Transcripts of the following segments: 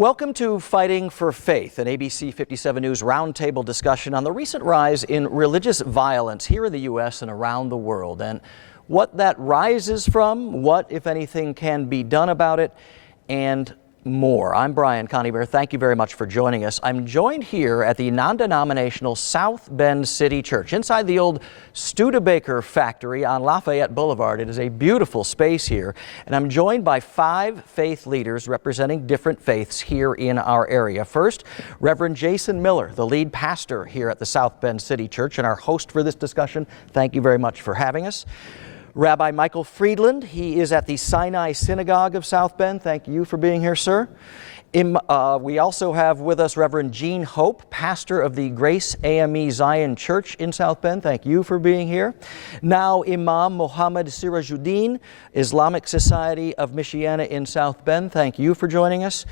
Welcome to Fighting for Faith, an ABC 57 News roundtable discussion on the recent rise in religious violence here in the U.S. and around the world, and what that rises from, what, if anything, can be done about it, and more. I'm Brian Conybeare. Thank you very much for joining us. I'm joined here at the non-denominational South Bend City Church, inside the old Studebaker factory on Lafayette Boulevard. It is a beautiful space here, and I'm joined by 5 faith leaders representing different faiths here in our area. First, Reverend Jason Miller, the lead pastor here at the South Bend City Church and our host for this discussion. Thank you very much for having us. Rabbi Michael Friedland, he is at the Sinai Synagogue of South Bend. Thank you for being here, sir. We also have with us Reverend Gene Hope, pastor of the Grace AMEZ Zion Church in South Bend. Thank you for being here. Now, Imam Mohammad Sirajuddin, Islamic Society of Michiana in South Bend. Thank you for joining us.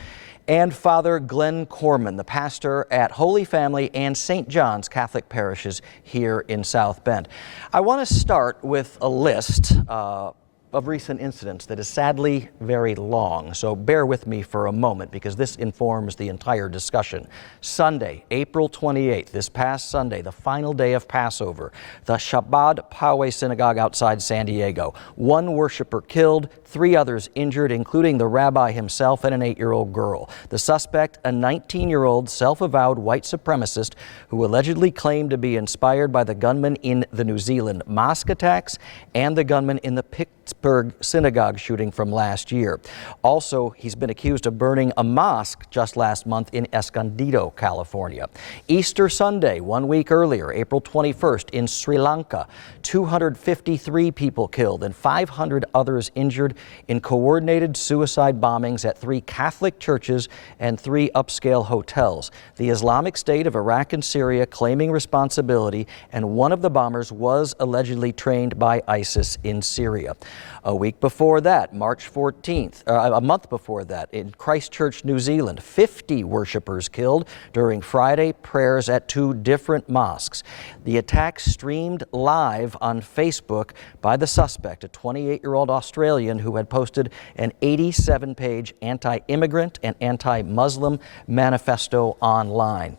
And Father Glenn Kohrman, the pastor at Holy Family and St. John's Catholic parishes here in South Bend. I want to start with a list of recent incidents that is sadly very long, so bear with me for a moment because this informs the entire discussion. Sunday, April 28th, this past Sunday, the final day of Passover, the Shabbat Poway Synagogue outside San Diego. 1 worshiper killed, 3 others injured, including the rabbi himself and an 8-year-old girl. The suspect, a 19-year-old self-avowed white supremacist who allegedly claimed to be inspired by the gunman in the New Zealand mosque attacks and the gunman in the Pittsburgh synagogue shooting from last year. Also, he's been accused of burning a mosque just last month in Escondido, California. Easter Sunday, 1 week earlier, April 21st, in Sri Lanka, 253 people killed and 500 others injured in coordinated suicide bombings at 3 Catholic churches and 3 upscale hotels. The Islamic State of Iraq and Syria claiming responsibility, and one of the bombers was allegedly trained by ISIS in Syria. A week before that, March 14th, a month before that, in Christchurch, New Zealand, 50 worshipers killed during Friday prayers at 2 different mosques. The attack streamed live on Facebook by the suspect, a 28-year-old Australian who had posted an 87-page anti-immigrant and anti-Muslim manifesto online.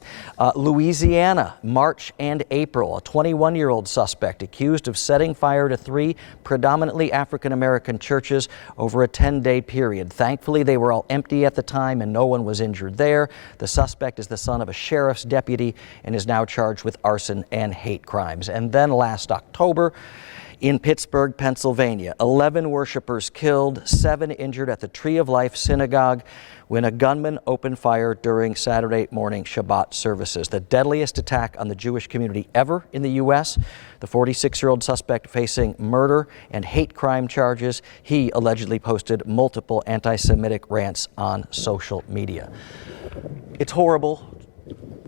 Louisiana, March and April, a 21-year-old suspect accused of setting fire to 3 predominantly African-American churches over a 10-day period. Thankfully, they were all empty at the time and no one was injured there. The suspect is the son of a sheriff's deputy and is now charged with arson and hate crimes. And then last October, in Pittsburgh, Pennsylvania, 11 worshipers killed, 7 injured at the Tree of Life Synagogue when a gunman opened fire during Saturday morning Shabbat services. The deadliest attack on the Jewish community ever in the U.S. The 46-year-old suspect facing murder and hate crime charges. He allegedly posted multiple anti-Semitic rants on social media. It's horrible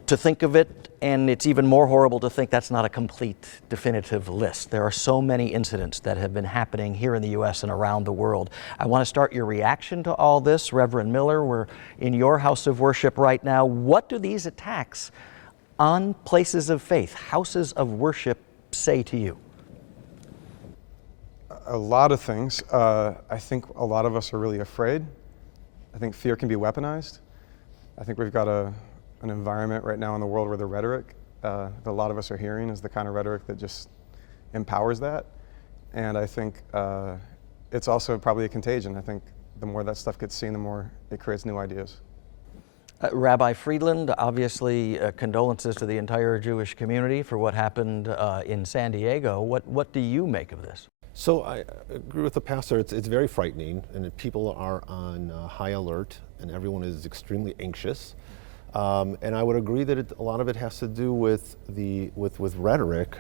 to think of it, and it's even more horrible to think that's not a complete, definitive list. There are so many incidents that have been happening here in the U.S. and around the world. I want to start your reaction to all this. Reverend Miller, we're in your house of worship right now. What do these attacks on places of faith, houses of worship, say to you? A lot of things. I think a lot of us are really afraid. I think fear can be weaponized. I think we've got an environment right now in the world where the rhetoric that a lot of us are hearing is the kind of rhetoric that just empowers that. And I think it's also probably a contagion. I think the more that stuff gets seen, the more it creates new ideas. Rabbi Friedland, obviously condolences to the entire Jewish community for what happened in San Diego. What do you make of this? So I agree with the pastor. It's very frightening, and people are on high alert, and everyone is extremely anxious. And I would agree that a lot of it has to do with rhetoric.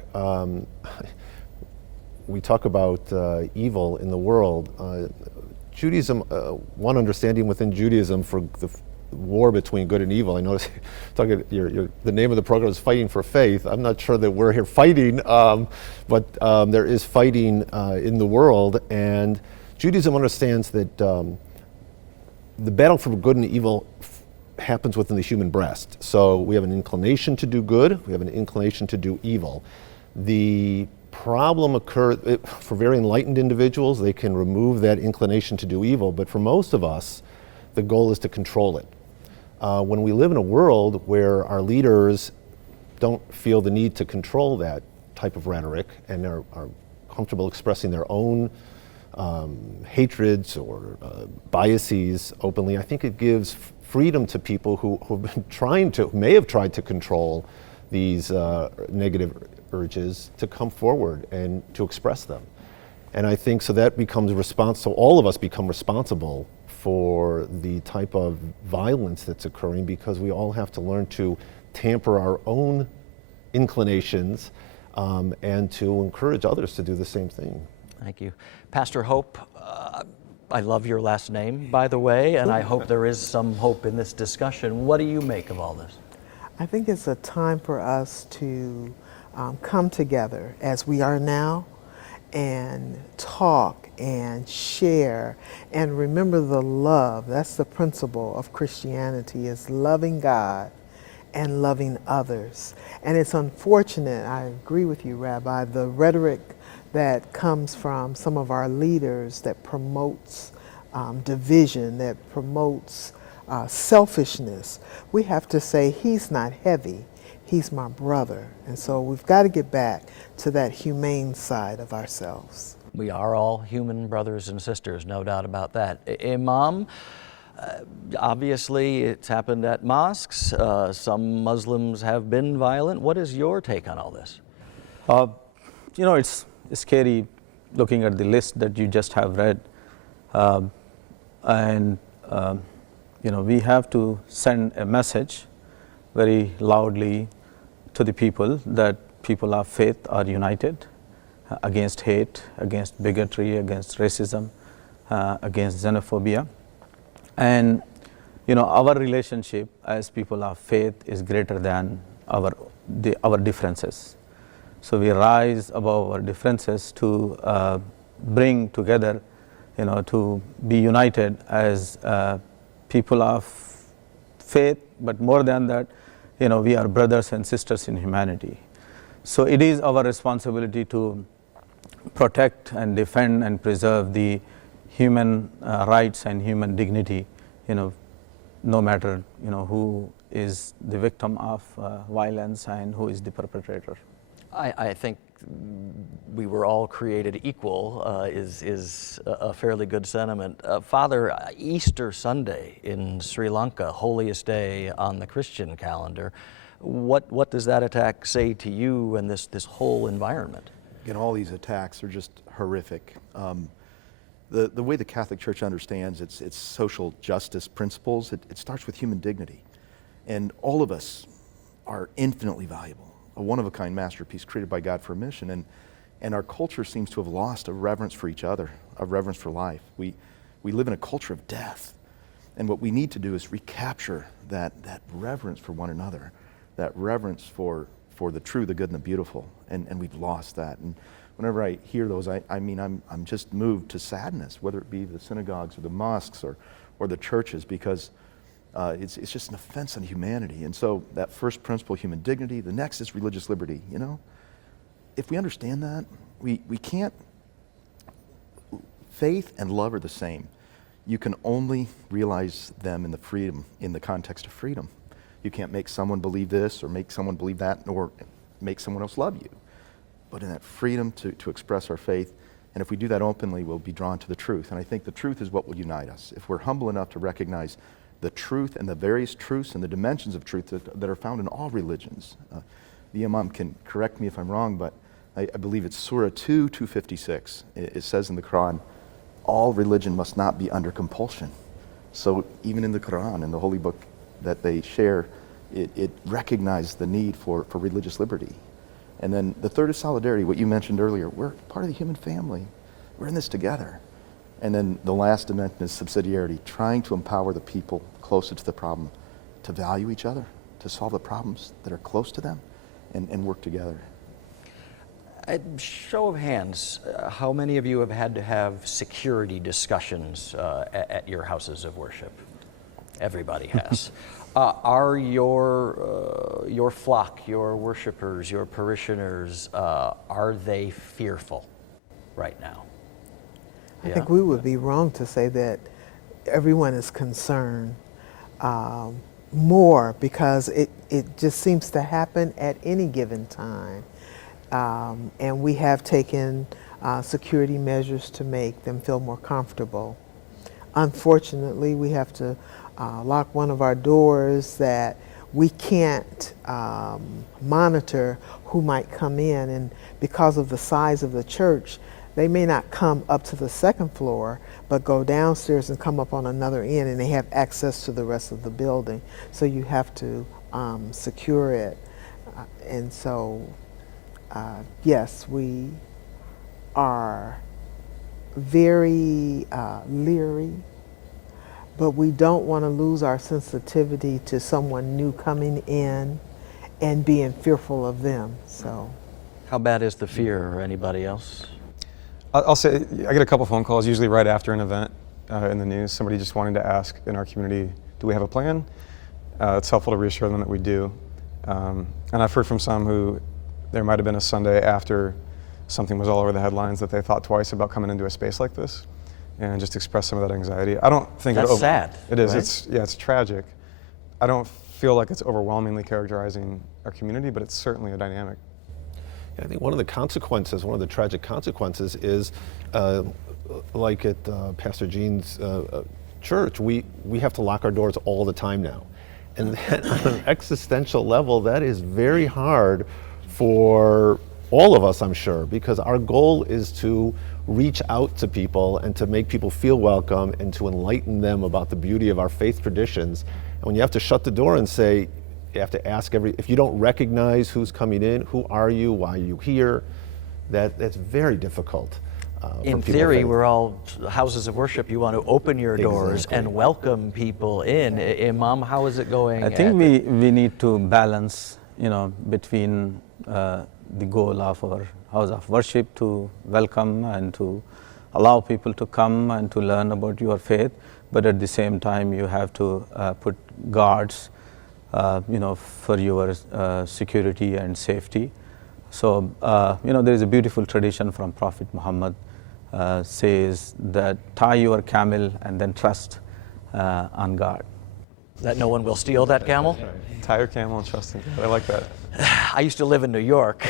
We talk about evil in the world. Judaism, one understanding within Judaism for the war between good and evil. I notice the name of the program is Fighting for Faith. I'm not sure that we're here fighting, but there is fighting in the world, and Judaism understands that the battle for good and evil happens within the human breast. So we have an inclination to do good, we have an inclination to do evil. The problem occurs for very enlightened individuals. They can remove that inclination to do evil, but for most of us, the goal is to control it. when we live in a world where our leaders don't feel the need to control that type of rhetoric and are comfortable expressing their own hatreds or biases openly, I think it gives freedom to people who have been may have tried to control these negative urges to come forward and to express them. And I think so that becomes so all of us become responsible for the type of violence that's occurring, because we all have to learn to tamper our own inclinations and to encourage others to do the same thing. Thank you. Pastor Hope, I love your last name, by the way, and I hope there is some hope in this discussion. What do you make of all this? I think it's a time for us to come together as we are now and talk and share and remember the love. That's the principle of Christianity, is loving God and loving others. And it's unfortunate, I agree with you, Rabbi, the rhetoric that comes from some of our leaders that promotes division, that promotes selfishness. We have to say, he's not heavy, he's my brother. And so we've got to get back to that humane side of ourselves. We are all human brothers and sisters, no doubt about that. Imam, obviously it's happened at mosques. Some Muslims have been violent. What is your take on all this? You know, it's scary looking at the list that you just have read. You know, we have to send a message very loudly to the people that people of faith are united against hate, against bigotry, against racism, against xenophobia. And you know, our relationship as people of faith is greater than our differences. So we rise above our differences to bring together, you know, to be united as people of faith, but more than that, you know, we are brothers and sisters in humanity. So it is our responsibility to protect and defend and preserve the human rights and human dignity, you know, no matter, you know, who is the victim of violence and who is the perpetrator. I think we were all created equal is a fairly good sentiment. Father, Easter Sunday in Sri Lanka, holiest day on the Christian calendar, what does that attack say to you and this whole environment? Again, all these attacks are just horrific. The way the Catholic Church understands its social justice principles, it starts with human dignity. And all of us are infinitely valuable, a one-of-a-kind masterpiece created by God for a mission. And our culture seems to have lost a reverence for each other, a reverence for life. We live in a culture of death. And what we need to do is recapture that reverence for one another, that reverence for the true, the good, and the beautiful. And we've lost that. And whenever I hear those, I'm just moved to sadness, whether it be the synagogues or the mosques or the churches, because it's just an offense on humanity. And so that first principle, human dignity, the next is religious liberty. You know, if we understand that, we can't, faith and love are the same. You can only realize them in the context of freedom. You can't make someone believe this or make someone believe that, or make someone else love you. But in that freedom to express our faith, and if we do that openly, we'll be drawn to the truth. And I think the truth is what will unite us. If we're humble enough to recognize the truth and the various truths and the dimensions of truth that are found in all religions. The Imam can correct me if I'm wrong, but I believe it's Surah 2:256. It says in the Quran, all religion must not be under compulsion. So even in the Quran, in the holy book that they share, it recognizes the need for religious liberty. And then the third is solidarity, what you mentioned earlier. We're part of the human family. We're in this together. And then the last dimension is subsidiarity, trying to empower the people closer to the problem to value each other, to solve the problems that are close to them, and work together. Show of hands, how many of you have had to have security discussions at your houses of worship? Everybody has. Are your flock, your worshipers, your parishioners, are they fearful right now? I think we would be wrong to say that everyone is concerned. more because it just seems to happen at any given time. And we have taken security measures to make them feel more comfortable. Unfortunately, we have to lock one of our doors that we can't monitor who might come in, and because of the size of the church, they may not come up to the second floor, but go downstairs and come up on another end, and they have access to the rest of the building. So you have to secure it. And so, yes, we are very leery, but we don't want to lose our sensitivity to someone new coming in and being fearful of them. So, How bad is the fear, or anybody else? I'll say I get a couple phone calls usually right after an event in the news. Somebody just wanting to ask in our community, do we have a plan? It's helpful to reassure them that we do. And I've heard from some who there might have been a Sunday after something was all over the headlines that they thought twice about coming into a space like this, and just express some of that anxiety. I don't think That's sad. It is. Right? It's tragic. I don't feel like it's overwhelmingly characterizing our community, but it's certainly a dynamic. I think one of the consequences, one of the tragic consequences is, like at Pastor Gene's church, we have to lock our doors all the time now. And that, on an existential level, that is very hard for all of us, I'm sure, because our goal is to reach out to people and to make people feel welcome and to enlighten them about the beauty of our faith traditions. And when you have to shut the door and say, you have to ask if you don't recognize who's coming in, who are you, why are you here, that's very difficult. In theory, we're all houses of worship. You want to open your doors and welcome people in. Imam, how is it going? I think we need to balance, between the goal of our house of worship to welcome and to allow people to come and to learn about your faith, but at the same time you have to put guards, for your security and safety. So, there is a beautiful tradition from Prophet Muhammad says that tie your camel and then trust on God. That no one will steal that camel? Tie your camel and trust in God. I like that. I used to live in New York,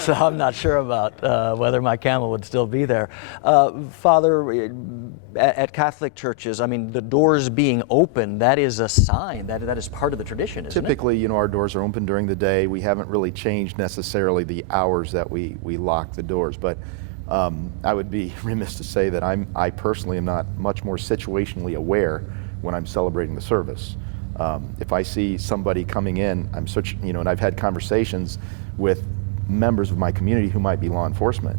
so I'm not sure about whether my camel would still be there. Father, at Catholic churches, I mean, the doors being open, that is a sign, that is part of the tradition, isn't Typically, our doors are open during the day. We haven't really changed necessarily the hours that we lock the doors, but I would be remiss to say that I personally am not much more situationally aware when I'm celebrating the service. If I see somebody coming in, I'm and I've had conversations with members of my community who might be law enforcement,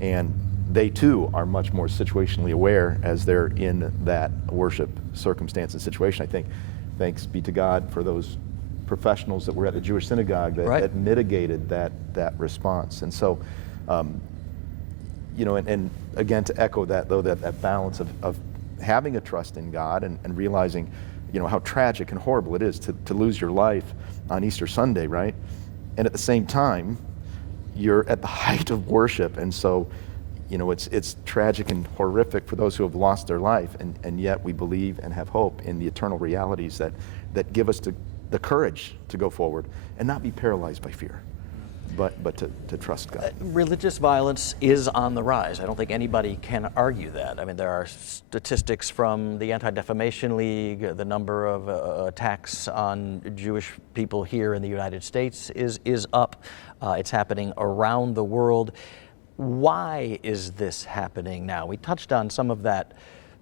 and they too are much more situationally aware as they're in that worship circumstance and situation. I think, thanks be to God for those professionals that were at the Jewish synagogue that mitigated that response. And so, and again, to echo that though, that balance of having a trust in God and realizing, how tragic and horrible it is to lose your life on Easter Sunday, right? And at the same time, you're at the height of worship, and so, it's tragic and horrific for those who have lost their life, and yet we believe and have hope in the eternal realities that give us the courage to go forward and not be paralyzed by fear, but to trust God. Religious violence is on the rise. I don't think anybody can argue that. I mean, there are statistics from the Anti-Defamation League. The number of attacks on Jewish people here in the United States is up. It's happening around the world. Why is this happening now? We touched on some of that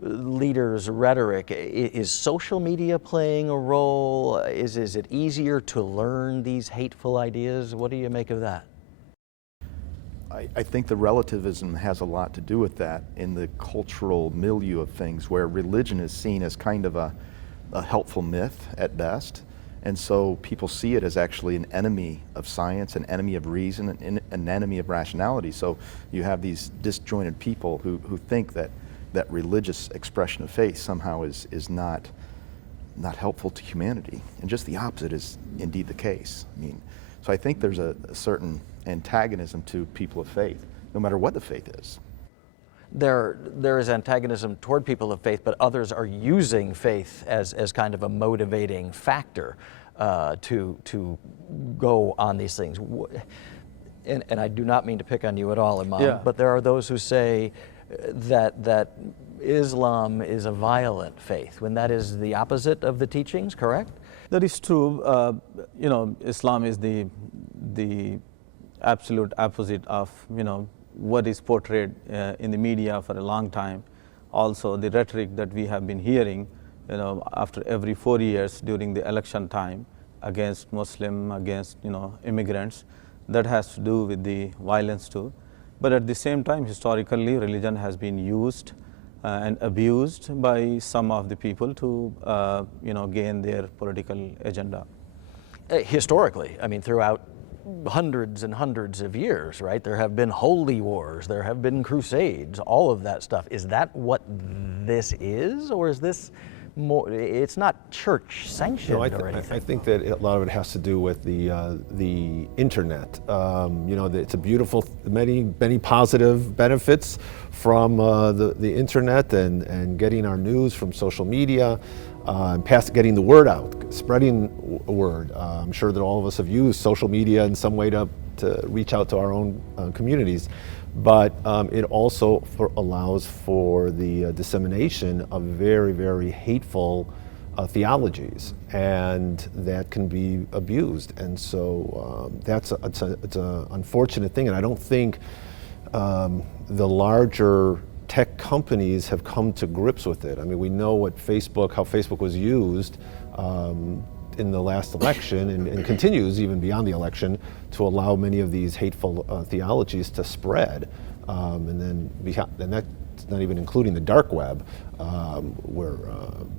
leaders' rhetoric. Is social media playing a role? Is it easier to learn these hateful ideas? What do you make of that? I think the relativism has a lot to do with that in the cultural milieu of things, where religion is seen as kind of a helpful myth at best. And so people see it as actually an enemy of science, an enemy of reason, an enemy of rationality. So you have these disjointed people who think that religious expression of faith somehow is not helpful to humanity. And just the opposite is indeed the case. I mean, so I think there's a certain antagonism to people of faith, no matter what the faith is. there is antagonism toward people of faith, but others are using faith as kind of a motivating factor to go on these things. And I do not mean to pick on you at all, Imam, Yeah. but there are those who say that Islam is a violent faith, when that is the opposite of the teachings, correct? That is true. Islam is the absolute opposite of, what is portrayed in the media for a long time. Also, the rhetoric that we have been hearing, after every 4 years during the election time against Muslim, against, immigrants, that has to do with the violence too. But at the same time, historically, religion has been used and abused by some of the people to, gain their political agenda. Historically, I mean, throughout hundreds and hundreds of years, right? There have been holy wars, there have been crusades, all of that stuff. Is that what this is, or is this more? It's not church sanctioned or anything. I think that a lot of it has to do with the internet. It's a beautiful, many positive benefits from the internet and getting our news from social media. Getting the word out, spreading word. I'm sure that all of us have used social media in some way to reach out to our own communities, but it also allows for the dissemination of very, very hateful theologies, and that can be abused. And so it's an unfortunate thing, and I don't think the larger tech companies have come to grips with it. I mean, we know how Facebook was used in the last election and continues even beyond the election to allow many of these hateful theologies to spread. And that's not even including the dark web,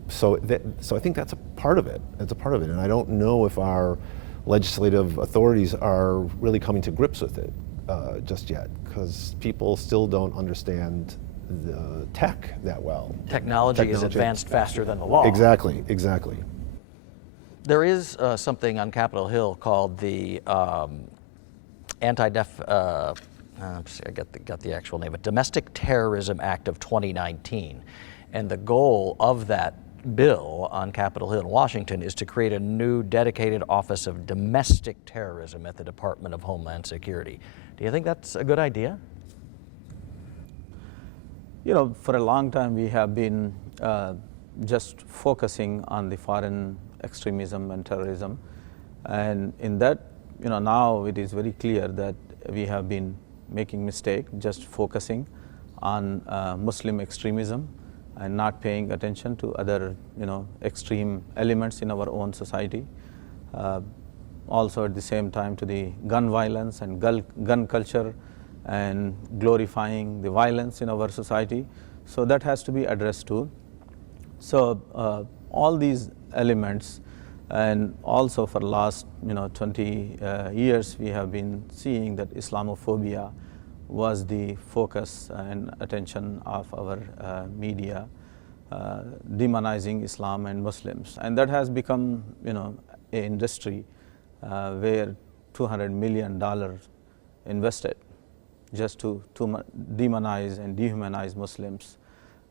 so I think that's a part of it. That's a part of it. And I don't know if our legislative authorities are really coming to grips with it just yet, because people still don't understand the tech that well. Technology is advanced faster than the law. Exactly. There is something on Capitol Hill called the I got the actual name, but Domestic Terrorism Act of 2019. And the goal of that bill on Capitol Hill in Washington is to create a new dedicated Office of Domestic Terrorism at the Department of Homeland Security. Do you think that's a good idea? For a long time we have been just focusing on the foreign extremism and terrorism. And in that, now it is very clear that we have been making mistake just focusing on Muslim extremism and not paying attention to other, extreme elements in our own society. Also at the same time to the gun violence and gun culture and glorifying the violence in our society. So that has to be addressed too. So all these elements, and also for last 20 years we have been seeing that Islamophobia was the focus and attention of our media, demonizing Islam and Muslims. And that has become an industry where $200 million invested just to demonize and dehumanize Muslims.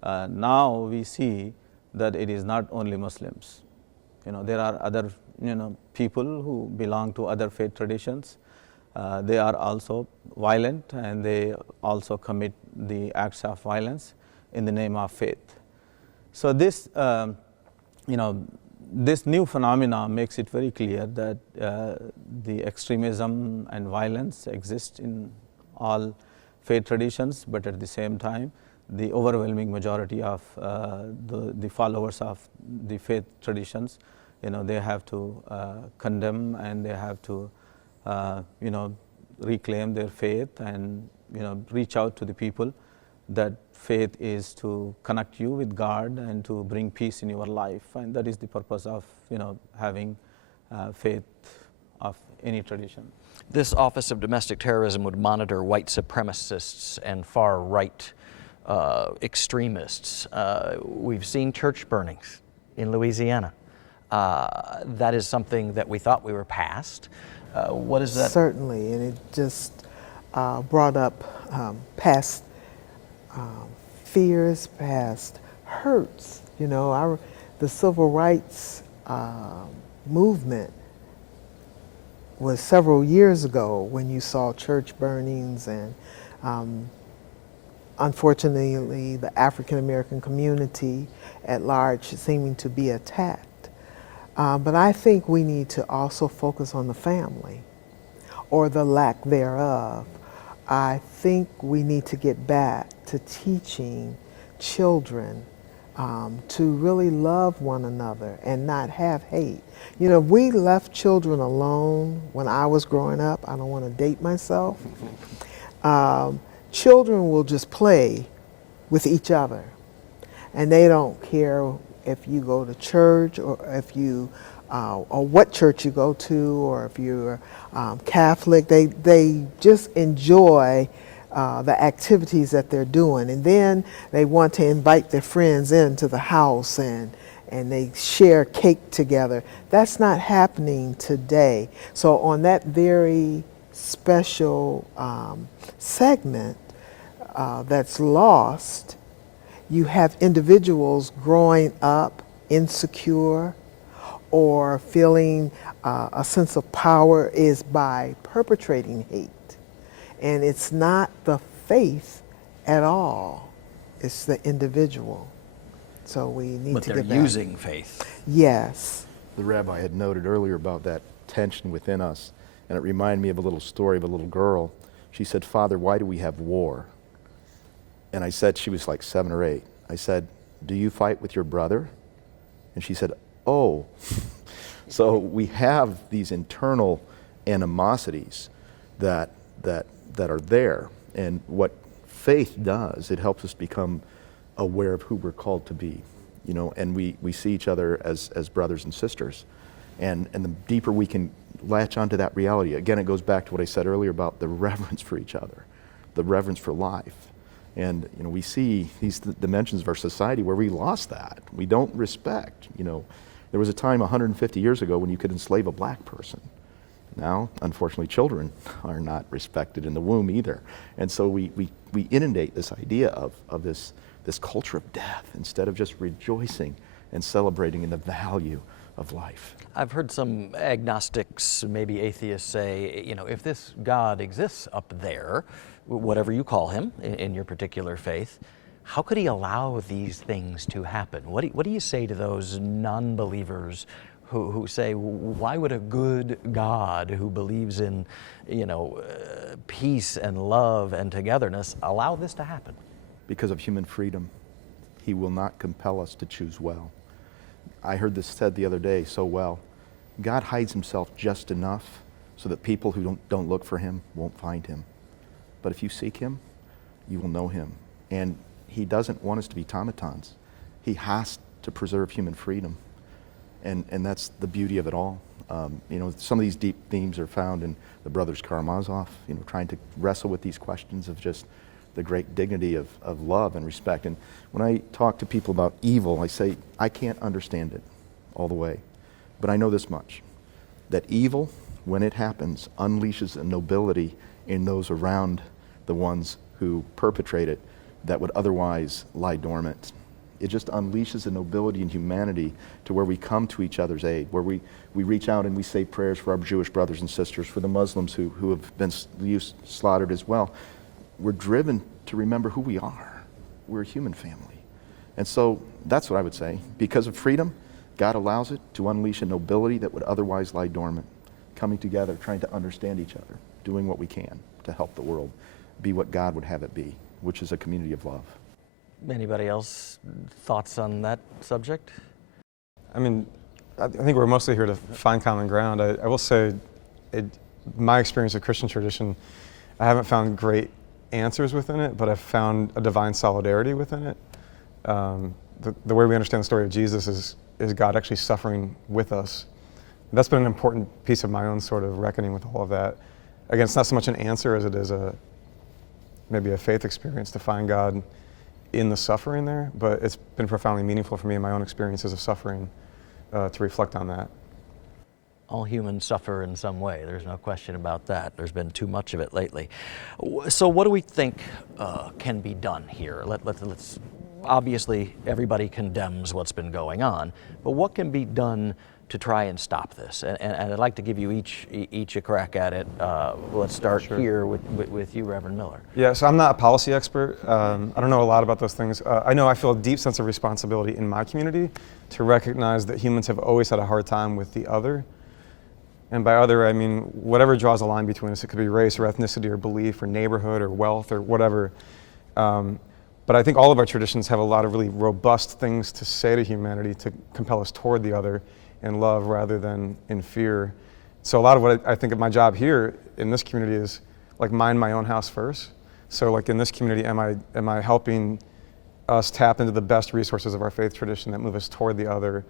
Now we see that it is not only Muslims. There are other people who belong to other faith traditions. They are also violent, and they also commit the acts of violence in the name of faith. So this this new phenomena makes it very clear that the extremism and violence exist in all faith traditions, but at the same time, the overwhelming majority of the followers of the faith traditions, they have to condemn, and they have to, reclaim their faith and, reach out to the people that faith is to connect you with God and to bring peace in your life. And that is the purpose of, having faith of any tradition. This Office of Domestic Terrorism would monitor white supremacists and far-right extremists. We've seen church burnings in Louisiana. That is something that we thought we were past. What is that? Certainly, and it just brought up past fears, past hurts. You know, the civil rights movement was several years ago when you saw church burnings and unfortunately the African American community at large seeming to be attacked. But I think we need to also focus on the family or the lack thereof. I think we need to get back to teaching children to really love one another and not have hate. You know, if we left children alone when I was growing up, I don't want to date myself, children will just play with each other. And they don't care if you go to church or if you, or what church you go to, or if you're Catholic. They just enjoy the activities that they're doing. And then they want to invite their friends into the house and they share cake together. That's not happening today. So on that very special segment that's lost, you have individuals growing up insecure or feeling a sense of power is by perpetrating hate. And it's not the faith at all, it's the individual. So we need But to they're get back. using faith. Yes. The rabbi had noted earlier about that tension within us, and it reminded me of a little story of a little girl. She said, "Father, why do we have war?" And I said, she was like 7 or 8. I said, "Do you fight with your brother?" And she said, "Oh." So we have these internal animosities that are there. And what faith does, it helps us become aware of who we're called to be, you know, and we see each other as brothers and sisters. And the deeper we can latch onto that reality, again, it goes back to what I said earlier about the reverence for each other, the reverence for life. And, you know, we see these dimensions of our society where we lost that. We don't respect, you know. There was a time 150 years ago when you could enslave a black person. Now, unfortunately, children are not respected in the womb either. And so we inundate this idea of this culture of death instead of just rejoicing and celebrating in the value of life. I've heard some agnostics, maybe atheists, say, you know, if this God exists up there, whatever you call him in your particular faith, how could he allow these things to happen? What do you say to those non-believers who say, why would a good God who believes in, you know, peace and love and togetherness allow this to happen? Because of human freedom, he will not compel us to choose well. I heard this said the other day so well. God hides himself just enough so that people who don't look for him won't find him. But if you seek him, you will know him. And he doesn't want us to be automatons. He has to preserve human freedom. And that's the beauty of it all. You know, some of these deep themes are found in the Brothers Karamazov, you know, trying to wrestle with these questions of just the great dignity of love and respect. And when I talk to people about evil, I say, I can't understand it all the way. But I know this much, that evil, when it happens, unleashes a nobility in those around the ones who perpetrate it that would otherwise lie dormant. It just unleashes a nobility in humanity to where we come to each other's aid, where we reach out and we say prayers for our Jewish brothers and sisters, for the Muslims who have been slaughtered as well. We're driven to remember who we are. We're a human family. And so that's what I would say. Because of freedom, God allows it to unleash a nobility that would otherwise lie dormant, coming together, trying to understand each other, doing what we can to help the world be what God would have it be, which is a community of love. Anybody else thoughts on that subject? I mean, I think we're mostly here to find common ground. I will say, my experience of Christian tradition, I haven't found great answers within it, but I've found a divine solidarity within it. The way we understand the story of Jesus is God actually suffering with us. That's been an important piece of my own sort of reckoning with all of that. Again, it's not so much an answer as it is maybe a faith experience to find God in the suffering there, but it's been profoundly meaningful for me in my own experiences of suffering to reflect on that. All humans suffer in some way. There's no question about that. There's been too much of it lately. So what do we think can be done here? Let's obviously, everybody condemns what's been going on, but what can be done to try and stop this? And I'd like to give you each a crack at it. Let's start here with you, Reverend Miller. Yeah, so I'm not a policy expert. I don't know a lot about those things. I know I feel a deep sense of responsibility in my community to recognize that humans have always had a hard time with the other. And by other, I mean whatever draws a line between us. It could be race or ethnicity or belief or neighborhood or wealth or whatever. But I think all of our traditions have a lot of really robust things to say to humanity to compel us toward the other in love rather than in fear. So a lot of what I think of my job here in this community is like mind my own house first. So like in this community, am I helping us tap into the best resources of our faith tradition that move us toward the other?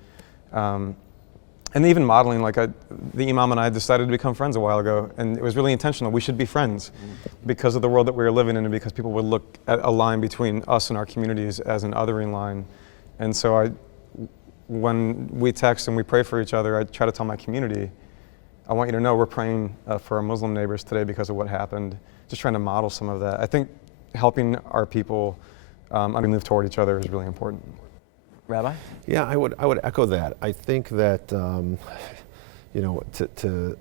And even modeling, like the Imam and I decided to become friends a while ago, and it was really intentional. We should be friends because of the world that we were living in and because people would look at a line between us and our communities as an othering line. And so when we text and we pray for each other, I try to tell my community, I want you to know we're praying for our Muslim neighbors today because of what happened. Just trying to model some of that. I think helping our people move toward each other is really important. Rabbi? Yeah, I would echo that. I think that you know, to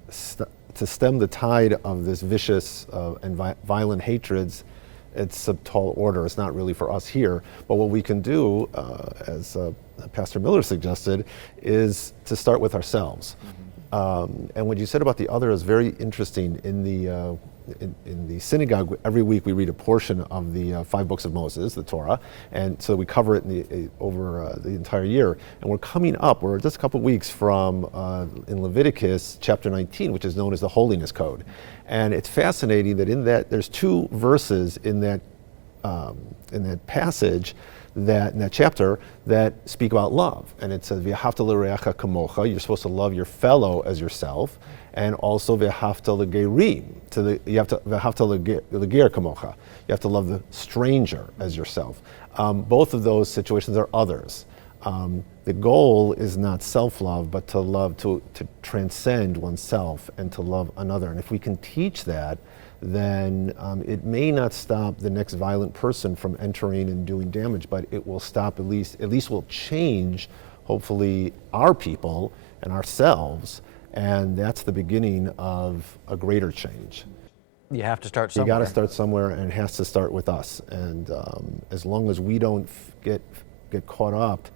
stem the tide of this vicious and violent hatreds, it's a tall order. It's not really for us here. But what we can do, as Pastor Miller suggested, is to start with ourselves. And what you said about the other is very interesting. In the synagogue, every week we read a portion of the 5 books of Moses, the Torah, and so we cover it over the entire year. And we're coming up, we're just a couple weeks from, in Leviticus chapter 19, which is known as the Holiness Code. And it's fascinating that in that, there's 2 verses in that passage, in that chapter, that speak about love. And it says, V'ahavta l'reacha kamocha, you're supposed to love your fellow as yourself. And also v'ahavta l'gerim, you have to v'ahavta l'ger kamocha. You have to love the stranger as yourself. Both of those situations are others. The goal is not self-love, but to love, to transcend oneself and to love another. And if we can teach that, then it may not stop the next violent person from entering and doing damage, but it will stop, at least will change, hopefully, our people and ourselves. And that's the beginning of a greater change. You have to start somewhere. You got to start somewhere, and it has to start with us. And as long as we don't get caught up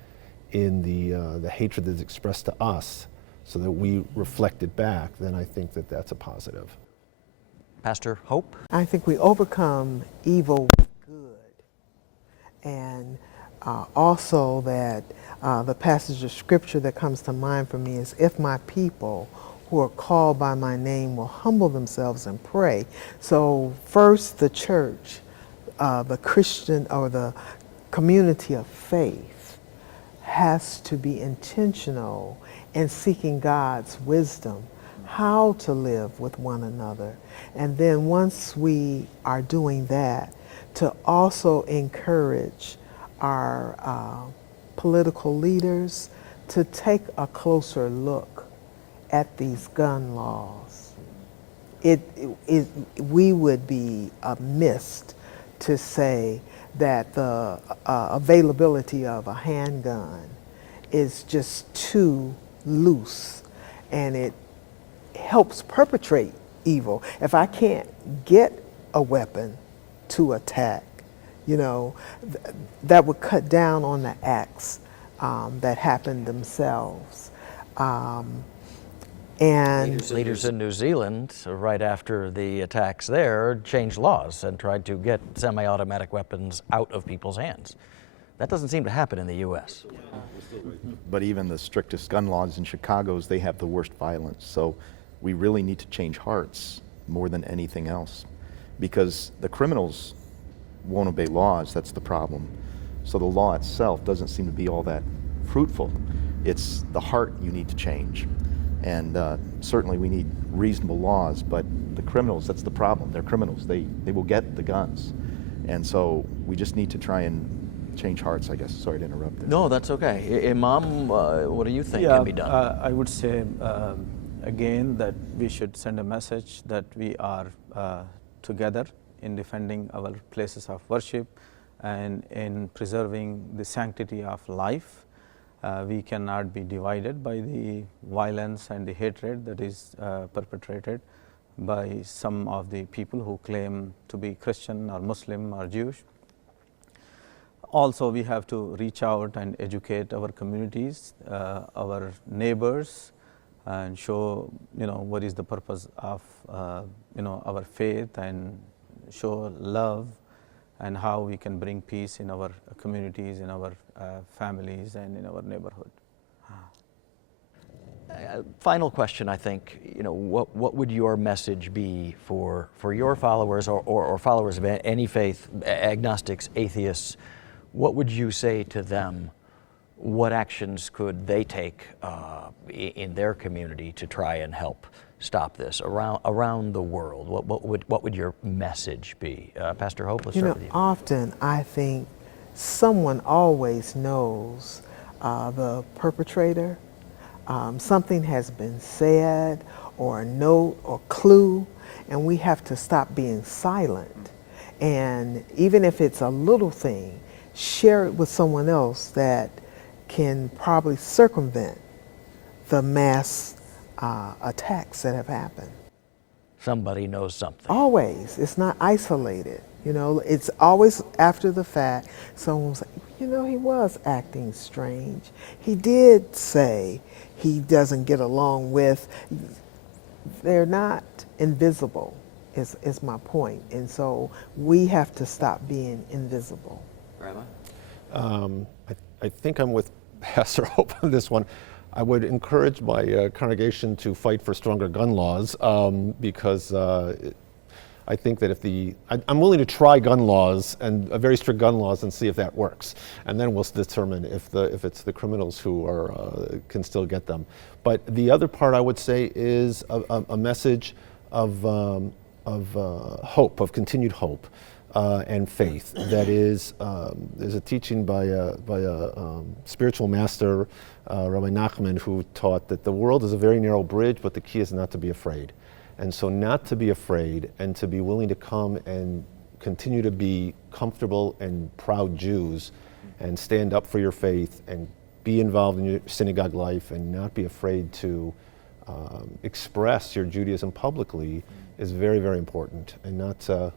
in the hatred that's expressed to us, so that we reflect it back, then I think that that's a positive. Pastor Hope? I think we overcome evil with good. And also that the passage of scripture that comes to mind for me is, if my people who are called by my name will humble themselves and pray. So first the church, the Christian or the community of faith has to be intentional in seeking God's wisdom, how to live with one another. And then once we are doing that, to also encourage our political leaders to take a closer look at these gun laws. We would be amiss to say that the availability of a handgun is just too loose, and it helps perpetrate evil. If I can't get a weapon to attack, you know, that would cut down on the acts that happen themselves. And leaders in New Zealand, right after the attacks there, changed laws and tried to get semi-automatic weapons out of people's hands. That doesn't seem to happen in the U.S. But even the strictest gun laws in Chicago's, they have the worst violence. So we really need to change hearts more than anything else, because the criminals won't obey laws. That's the problem. So the law itself doesn't seem to be all that fruitful. It's the heart you need to change. And certainly we need reasonable laws, but the criminals, that's the problem. They're criminals. They will get the guns. And so we just need to try and change hearts, I guess. Sorry to interrupt. No, that's okay. Imam, what do you think can be done? I would say again that we should send a message that we are together in defending our places of worship and in preserving the sanctity of life. We cannot be divided by the violence and the hatred that is perpetrated by some of the people who claim to be Christian or Muslim or Jewish. Also, we have to reach out and educate our communities, our neighbors, and show what is the purpose of our faith, and show love and how we can bring peace in our communities, in our families, and in our neighborhood. Final question, I think, what would your message be for your followers or followers of any faith, agnostics, atheists? What would you say to them? What actions could they take in their community to try and help stop this around the world? What would your message be? Pastor Hope, let's start with you. Often I think someone always knows the perpetrator. Something has been said, or a note or clue, and we have to stop being silent. And even if it's a little thing, share it with someone else that can probably circumvent the mass attacks that have happened. Somebody knows something. Always. It's not isolated. It's always after the fact. Someone's like, he was acting strange. He did say he doesn't get along with. They're not invisible, is my point. And so we have to stop being invisible. Rabbi? I think I'm with Pastor Hope on this one. I would encourage my congregation to fight for stronger gun laws because I think that I'm willing to try gun laws and very strict gun laws and see if that works, and then we'll determine if it's the criminals who can still get them. But the other part I would say is a message of hope, of continued hope. And faith. That is, there's a teaching by a spiritual master, Rabbi Nachman, who taught that the world is a very narrow bridge, but the key is not to be afraid. And so not to be afraid and to be willing to come and continue to be comfortable and proud Jews and stand up for your faith and be involved in your synagogue life and not be afraid to express your Judaism publicly is very, very important, and not to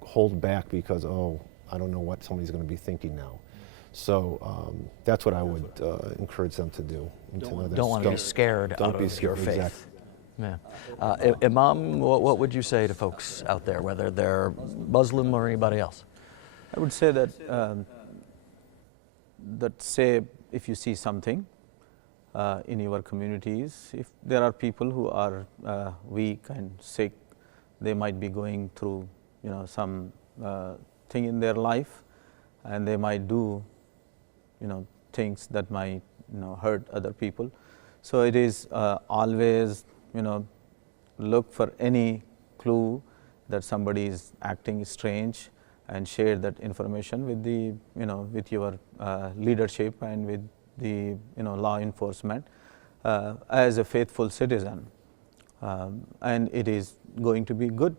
hold back because, I don't know what somebody's going to be thinking now. So that's what I would encourage them to do. Don't want to be scared out of your faith. Exactly. Yeah. Imam, what would you say to folks out there, whether they're Muslim or anybody else? I would say that say if you see something in your communities, if there are people who are weak and sick, they might be going through some thing in their life, and they might do things that might hurt other people. So it is always look for any clue that somebody is acting strange and share that information with the with your leadership and with the law enforcement as a faithful citizen, and it is going to be good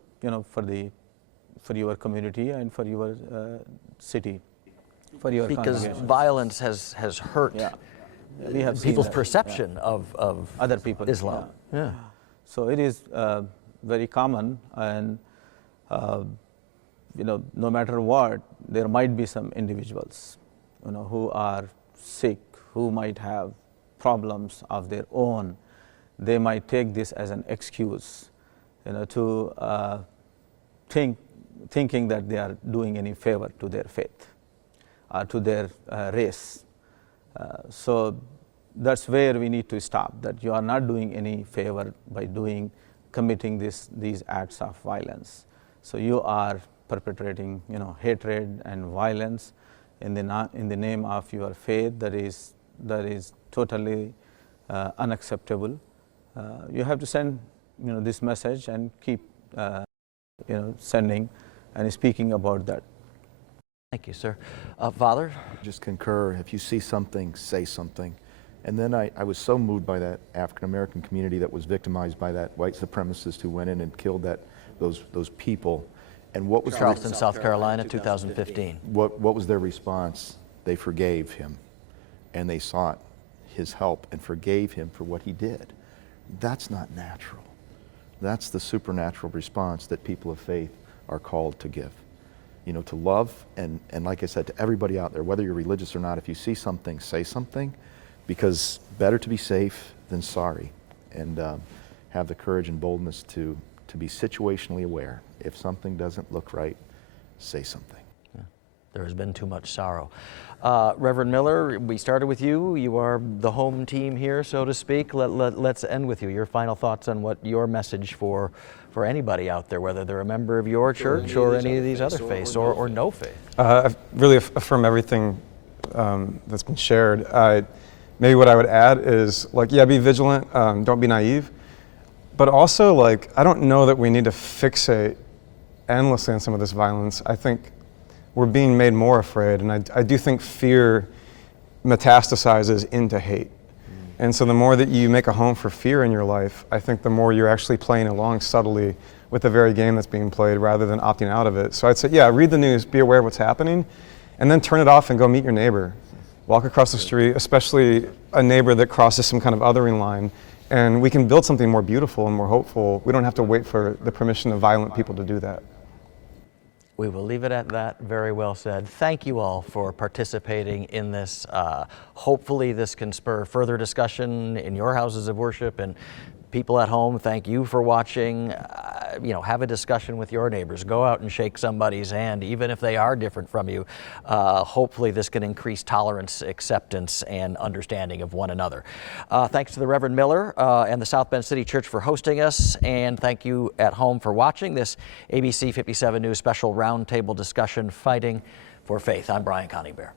for your community and for your city, for your because violence has hurt we have people's perception of other people, Islam. Yeah. So it is very common, and no matter what, there might be some individuals who are sick, who might have problems of their own. They might take this as an excuse to thinking that they are doing any favor to their faith or to their race. So that's where we need to stop, that you are not doing any favor by committing these acts of violence. So you are perpetrating hatred and violence in the name of your faith. That is totally unacceptable. You have to send this message and keep sending and speaking about that. Thank you, sir. Father? Just concur. If you see something, say something. And then I was so moved by that African-American community that was victimized by that white supremacist who went in and killed those people. And what was Charleston, South Carolina, 2015. what was their response? They forgave him, and they sought his help and forgave him for what he did. That's not natural. That's the supernatural response that people of faith are called to give. You know, to love, and like I said, to everybody out there, whether you're religious or not, if you see something, say something, because better to be safe than sorry, and have the courage and boldness to be situationally aware. If something doesn't look right, say something. Yeah. There has been too much sorrow. Reverend Miller, we started with you. You are the home team here, so to speak. Let's end with you. Your final thoughts on what your message for anybody out there, whether they're a member of your church or any of these other faiths or no faith. I really affirm everything that's been shared. Maybe what I would add is, like, yeah, be vigilant, don't be naive, but also, like, I don't know that we need to fixate endlessly on some of this violence. I think we're being made more afraid, and I do think fear metastasizes into hate. And so the more that you make a home for fear in your life, I think the more you're actually playing along subtly with the very game that's being played rather than opting out of it. So I'd say, yeah, read the news, be aware of what's happening, and then turn it off and go meet your neighbor. Walk across the street, especially a neighbor that crosses some kind of othering line, and we can build something more beautiful and more hopeful. We don't have to wait for the permission of violent people to do that. We will leave it at that. Very well said. Thank you all for participating in this. Hopefully this can spur further discussion in your houses of worship, and people at home, thank you for watching. You know, have a discussion with your neighbors. Go out and shake somebody's hand, even if they are different from you. Hopefully this can increase tolerance, acceptance, and understanding of one another. Thanks to the Reverend Miller and the South Bend City Church for hosting us, and thank you at home for watching this ABC 57 News special roundtable discussion, Fighting for Faith. I'm Brian Conybeare.